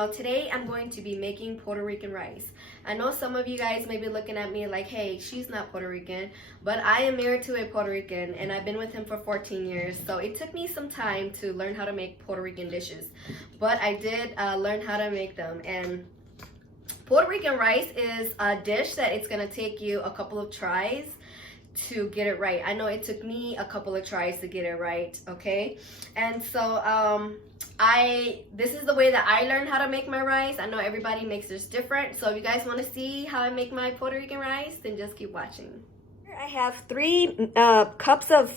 y'all. Today I'm going to be making Puerto Rican rice. I know some of you guys may be looking at me like, hey, she's not Puerto Rican, but I am married to a Puerto Rican and I've been with him for 14 years. So it took me some time to learn how to make Puerto Rican dishes, but I did learn how to make them. And Puerto Rican rice is a dish that it's gonna take you a couple of tries to get it right. I know it took me a couple of tries to get it right, okay? And so this is the way that I learned how to make my rice. I know everybody makes this different, so if you guys want to see how I make my Puerto Rican rice, then just keep watching. Here I have 3 cups of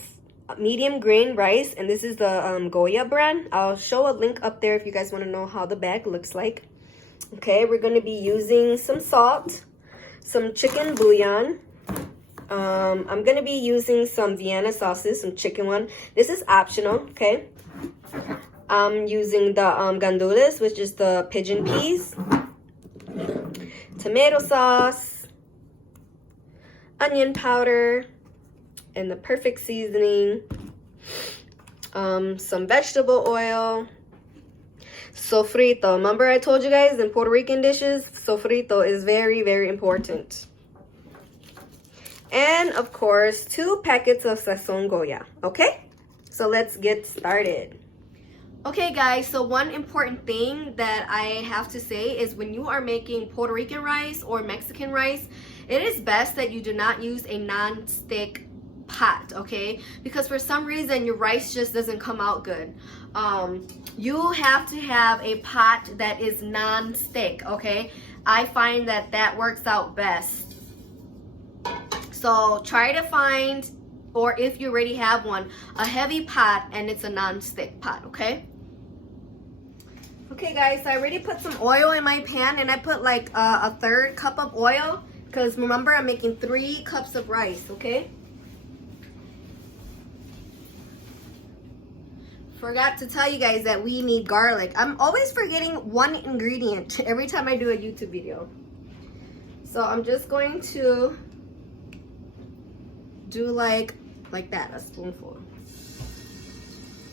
medium grain rice, and this is the Goya brand. I'll show a link up there if you guys want to know how the bag looks like. Okay, we're going to be using some salt, some chicken bouillon. I'm going to be using some Vienna sauces, some chicken one. This is optional, okay? I'm using the gandules, which is the pigeon peas, tomato sauce, onion powder, and the perfect seasoning, some vegetable oil, sofrito. Remember I told you guys in Puerto Rican dishes, sofrito is very, very important. And of course, 2 packets of Sazon Goya, okay? So let's get started. Okay guys, so one important thing that I have to say is when you are making Puerto Rican rice or Mexican rice, it is best that you do not use a non-stick pot, okay? Because for some reason your rice just doesn't come out good. You have to have a pot that is non-stick, okay? I find that that works out best. So try to find, or if you already have one, a heavy pot and it's a non-stick pot, okay? Okay guys, so I already put some oil in my pan and I put like a 1/3 cup of oil because remember I'm making 3 cups of rice, okay? Forgot to tell you guys that we need garlic. I'm always forgetting one ingredient every time I do a YouTube video. So I'm just going to do like that, a spoonful.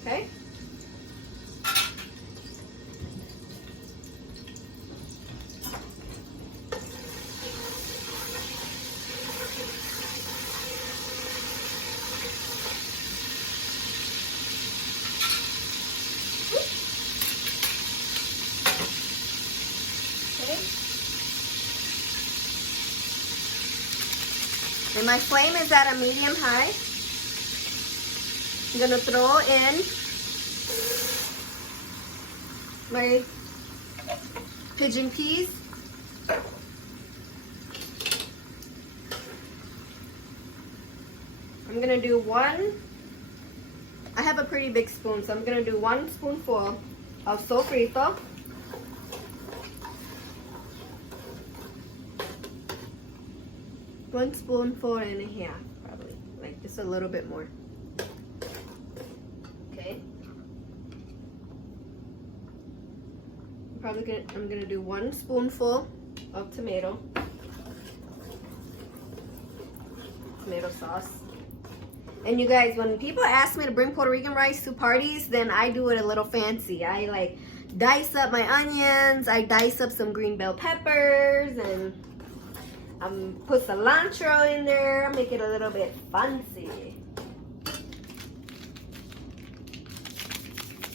Okay? And my flame is at a medium high. I'm gonna throw in my pigeon peas. I'm gonna do I have a pretty big spoon, so I'm gonna do 1 spoonful of sofrito. One spoonful and a half, probably, like just a little bit more. Okay. I'm gonna do 1 spoonful of tomato sauce. And you guys, when people ask me to bring Puerto Rican rice to parties, then I do it a little fancy. I like dice up my onions, I dice up some green bell peppers, and put cilantro in there, make it a little bit fancy.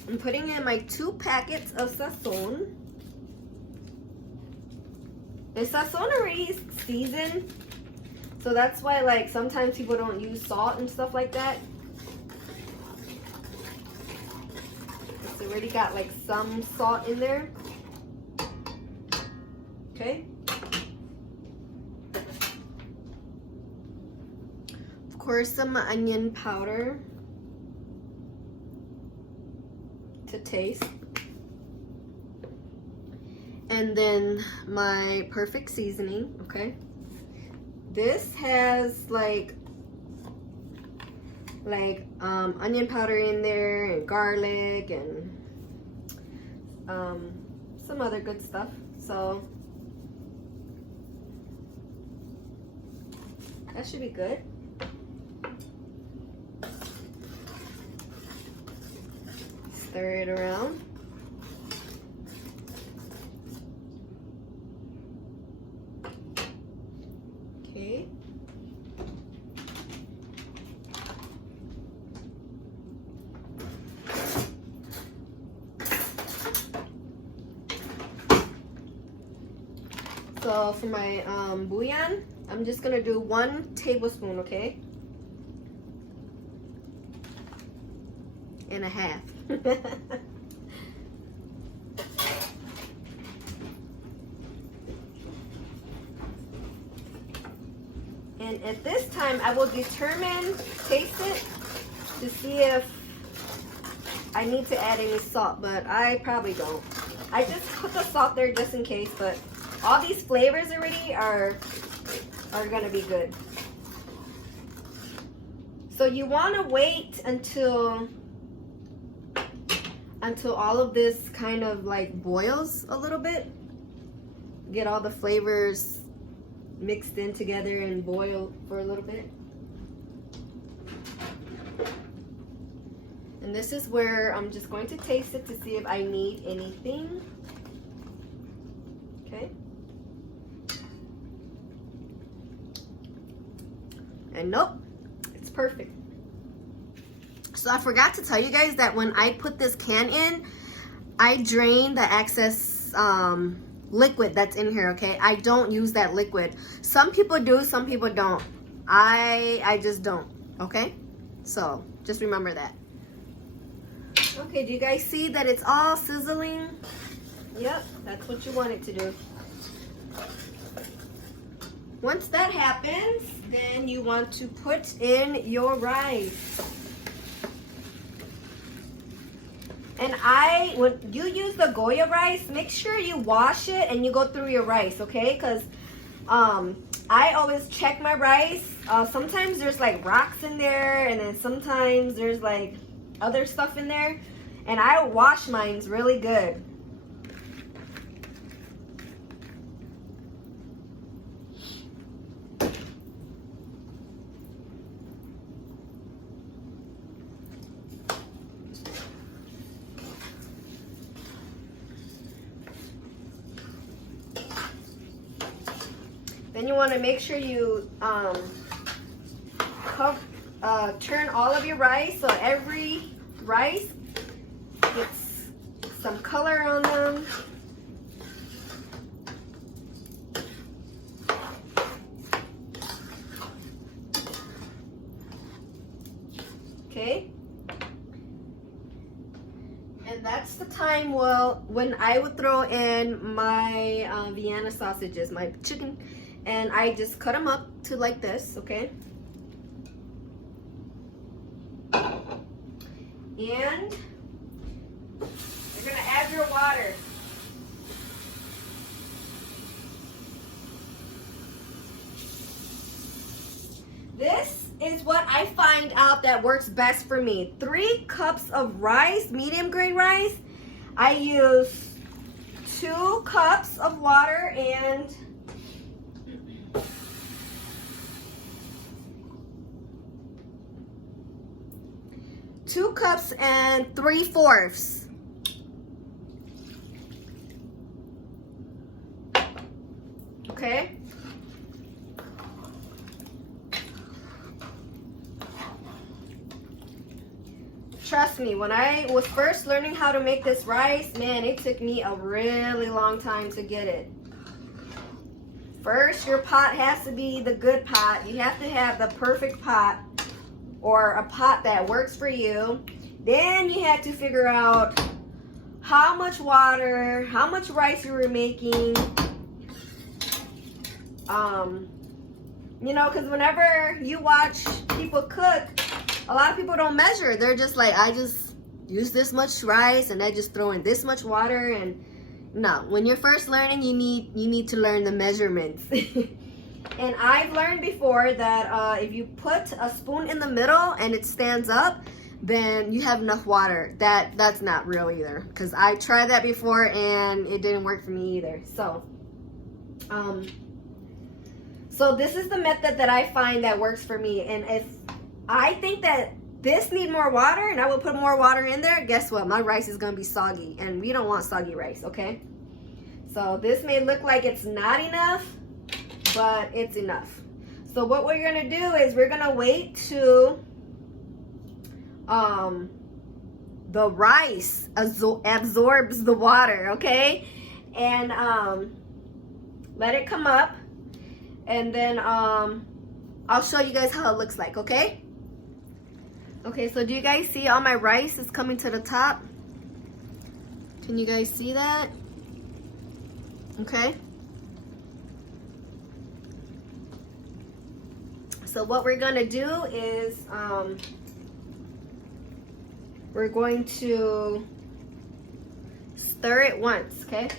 I'm putting in my 2 packets of Sazon. The Sazon already is seasoned, so that's why like sometimes people don't use salt and stuff like that. It's already got like some salt in there. Okay. Of course, some onion powder to taste. And then my perfect seasoning, okay? This has like onion powder in there and garlic and some other good stuff. So that should be good. Stir it around. So for my bouillon, I'm just gonna do 1 tablespoon, okay? And a half. And at this time, I will taste it to see if I need to add any salt, but I probably don't. I just put the salt there just in case, but all these flavors already are gonna be good. So you wanna wait until all of this kind of like boils a little bit. Get all the flavors mixed in together and boil for a little bit. And this is where I'm just going to taste it to see if I need anything. Okay. And nope, it's perfect. So I forgot to tell you guys that when I put this can in, I drain the excess liquid that's in here, okay? I don't use that liquid. Some people do, some people don't. I just don't, okay? So just remember that. Okay, do you guys see that it's all sizzling? Yep, that's what you want it to do. Once that happens, then you want to put in your rice. And when you use the Goya rice, make sure you wash it and you go through your rice, okay? Because I always check my rice. Sometimes there's like rocks in there, and then sometimes there's like other stuff in there. And I wash mine really good. Then you want to make sure you turn all of your rice so every rice gets some color on them. Okay. And that's the time when I would throw in my Vienna sausages, my chicken. And I just cut them up to like this, okay? And you're gonna add your water. This is what I find out that works best for me. 3 cups of rice, medium grade rice. I use 2 cups of water and 2 cups and 3/4. Okay. Trust me, when I was first learning how to make this rice, man, it took me a really long time to get it. First, your pot has to be the good pot. You have to have the perfect pot, or a pot that works for you. Then you had to figure out how much water, how much rice you were making. You know, because whenever you watch people cook, a lot of people don't measure. They're just like, I just use this much rice and I just throw in this much water. And no, when you're first learning, you need to learn the measurements. And I've learned before that if you put a spoon in the middle and it stands up, then you have enough water. That's not real either, because I tried that before and it didn't work for me either. So so this is the method that I find that works for me. And if I think that this need more water and I will put more water in there, guess what? My rice is gonna be soggy, and we don't want soggy rice, okay? So this may look like it's not enough, but it's enough. So what we're gonna do is we're gonna wait till the rice absorbs the water, okay? And let it come up, and then I'll show you guys how it looks like, okay? Okay, so do you guys see all my rice is coming to the top? Can you guys see that? Okay. So what we're gonna do is we're going to stir it once, okay?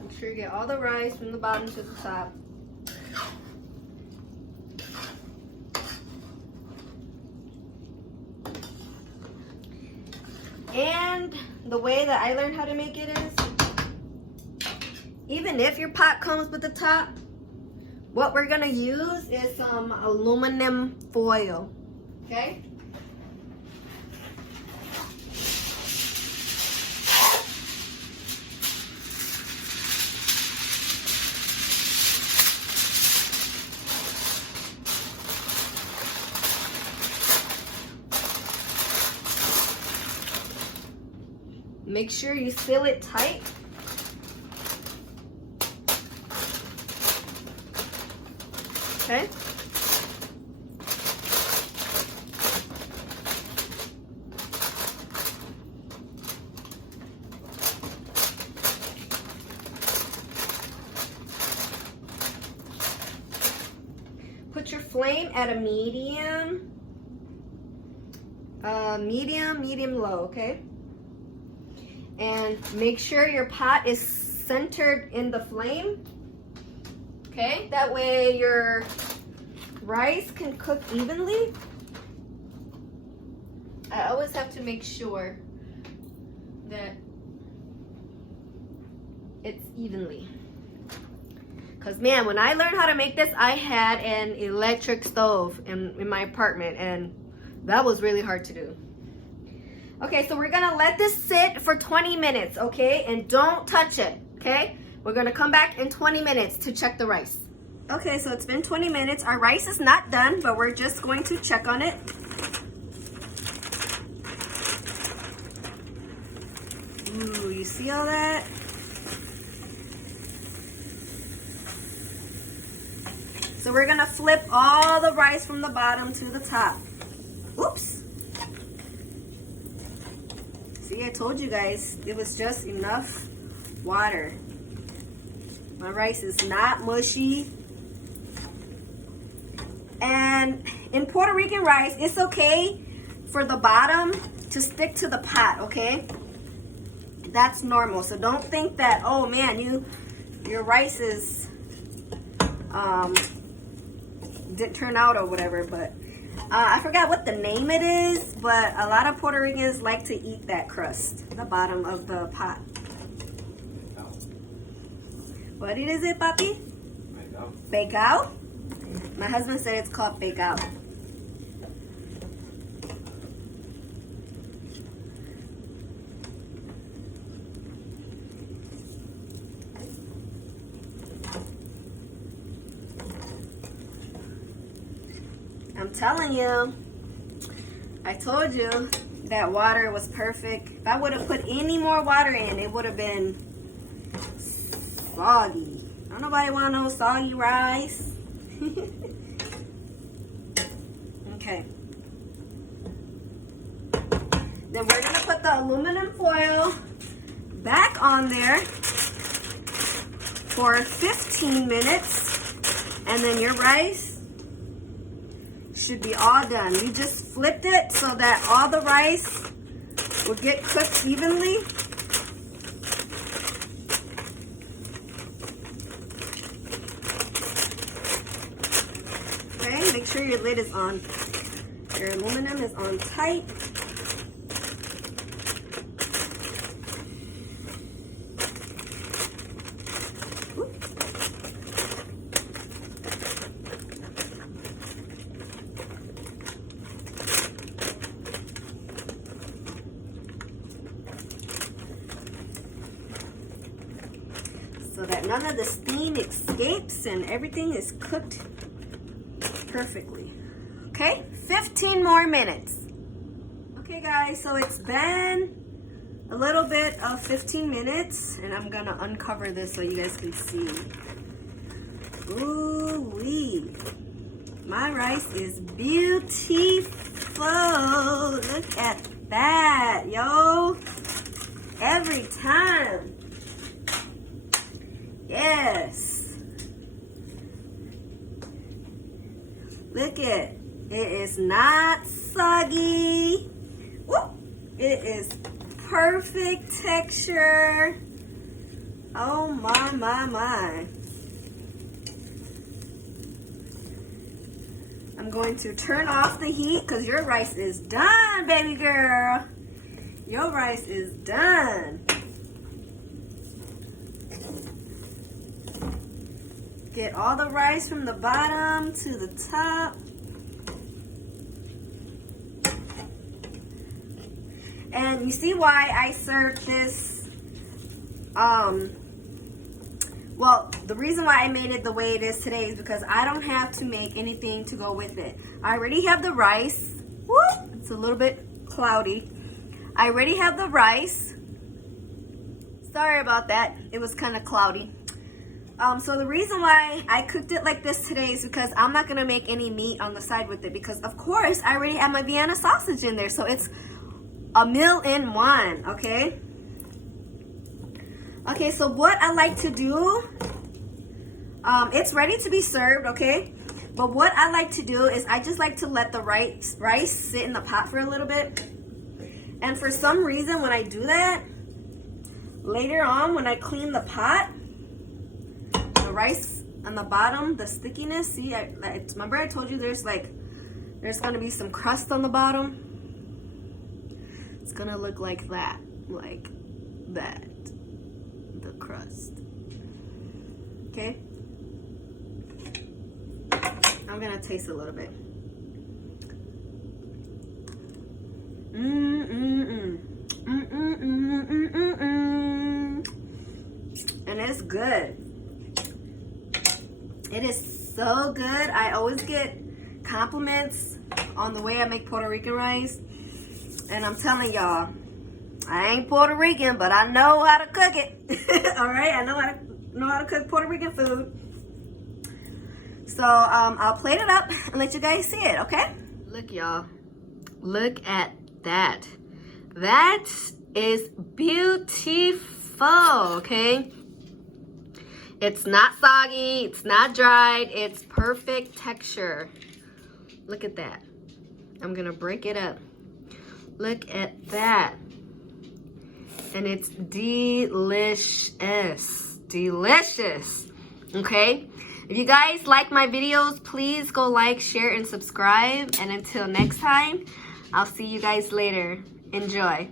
Make sure you get all the rice from the bottom to the top. And the way that I learned how to make it is, even if your pot comes with the top, what we're gonna use is some aluminum foil, okay? Make sure you seal it tight. Okay. Put your flame at a medium low, okay? And make sure your pot is centered in the flame, okay? That way your rice can cook evenly. I always have to make sure that it's evenly. Because man, when I learned how to make this, I had an electric stove in my apartment, and that was really hard to do. Okay, so we're gonna let this sit for 20 minutes, okay? And don't touch it, okay? We're gonna come back in 20 minutes to check the rice. Okay, so it's been 20 minutes. Our rice is not done, but we're just going to check on it. Ooh, you see all that? So we're gonna flip all the rice from the bottom to the top. Oops. See, I told you guys, it was just enough water. My rice is not mushy. And in Puerto Rican rice, it's okay for the bottom to stick to the pot, okay? That's normal. So don't think that, oh man, your rice is didn't turn out or whatever, but I forgot what the name it is, but a lot of Puerto Ricans like to eat that crust, the bottom of the pot. What is it, papi? Pecao. My husband said it's called pecao. I'm telling you, I told you that water was perfect. If I would have put any more water in, it would have been soggy. Don't nobody want no soggy rice. Okay. Then we're gonna put the aluminum foil back on there for 15 minutes, and then your rice should be all done. You just flipped it so that all the rice will get cooked evenly. Okay, make sure your lid is on. Your aluminum is on tight. none of the steam escapes and everything is cooked perfectly. Okay, 15 more minutes. Okay guys, so it's been a little bit of 15 minutes and I'm gonna uncover this so you guys can see. Ooh-wee. My rice is beautiful. Look at that, yo. Every time. Yes. Look at it is not soggy. Woo. It is perfect texture. Oh my. I'm going to turn off the heat because your rice is done, baby girl. Your rice is done. Get all the rice from the bottom to the top. And you see why I served this, well, the reason why I made it the way it is today is because I don't have to make anything to go with it. I already have the rice. Woo! It's a little bit cloudy. I already have the rice. Sorry about that. It was kind of cloudy. So the reason why I cooked it like this today is because I'm not going to make any meat on the side with it because, of course, I already have my Vienna sausage in there. So it's a meal in one, okay? Okay, so what I like to do, it's ready to be served, okay? But what I like to do is I just like to let the rice sit in the pot for a little bit. And for some reason, when I do that, later on, when I clean the pot, the rice on the bottom, the stickiness, see, remember I told you there's gonna be some crust on the bottom? It's gonna look like that, the crust. Okay? I'm gonna taste a little bit. And it's good. It is so good. I always get compliments on the way I make Puerto Rican rice. And I'm telling y'all, I ain't Puerto Rican, but I know how to cook it. All right, I know how to cook Puerto Rican food. So I'll plate it up and let you guys see it, okay? Look, y'all. Look at that. That is beautiful, okay? It's not soggy, it's not dried, it's perfect texture. Look at that. I'm gonna break it up. Look at that. And it's delicious. Delicious. Okay? If you guys like my videos, please go like, share, and subscribe. And until next time, I'll see you guys later. Enjoy.